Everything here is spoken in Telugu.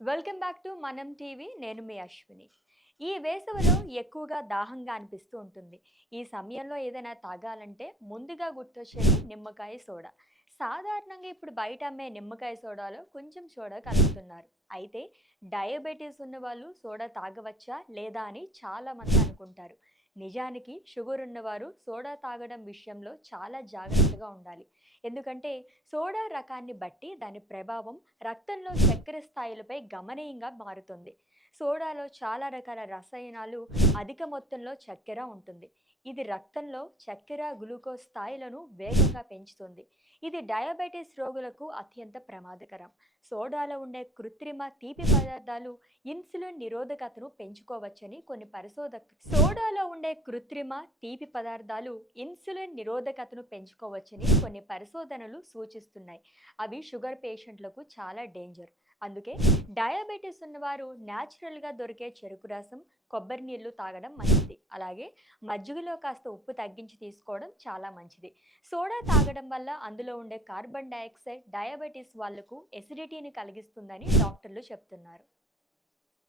వెల్కమ్ బ్యాక్ టు మనం టీవీ. నేను మీ అశ్విని. ఈ వేసవిలో ఎక్కువగా దాహంగా అనిపిస్తూ ఉంటుంది. ఈ సమయంలో ఏదైనా తాగాలంటే ముందుగా గుర్తొచ్చేది నిమ్మకాయ సోడా. సాధారణంగా ఇప్పుడు బయట అమ్మే నిమ్మకాయ సోడాలో కొంచెం సోడా కలుపుతున్నారు. అయితే డయాబెటీస్ ఉన్న వాళ్ళు సోడా తాగవచ్చా లేదా అని చాలామంది అనుకుంటారు. నిజానికి షుగర్ ఉన్నవారు సోడా తాగడం విషయంలో చాలా జాగ్రత్తగా ఉండాలి. ఎందుకంటే సోడా రకాన్ని బట్టి దాని ప్రభావం రక్తంలో చక్కెర స్థాయిలపై గమనీయంగా మారుతుంది. సోడాలో చాలా రకాల రసాయనాలు, అధిక మొత్తంలో చక్కెర ఉంటుంది. ఇది రక్తంలో చక్కెర, గ్లూకోజ్ స్థాయిలను వేగంగా పెంచుతుంది. ఇది డయాబెటీస్ రోగులకు అత్యంత ప్రమాదకరం. సోడాలో ఉండే కృత్రిమ తీపి పదార్థాలు ఇన్సులిన్ నిరోధకతను పెంచుకోవచ్చని కొన్ని పరిశోధనలు సూచిస్తున్నాయి. అవి షుగర్ పేషెంట్లకు చాలా డేంజర్. అందుకే డయాబెటీస్ ఉన్నవారు న్యాచురల్గా దొరికే చెరుకు రసం, కొబ్బరి నీళ్లు తాగడం మంచిది. అలాగే మజ్జిగలో కాస్త ఉప్పు తగ్గించి తీసుకోవడం చాలా మంచిది. సోడా తాగడం వల్ల అందులో ఉండే కార్బన్ డయాక్సైడ్ డయాబెటీస్ వాళ్లకు ఎసిడిటీని కలిగిస్తుందని డాక్టర్లు చెప్తున్నారు.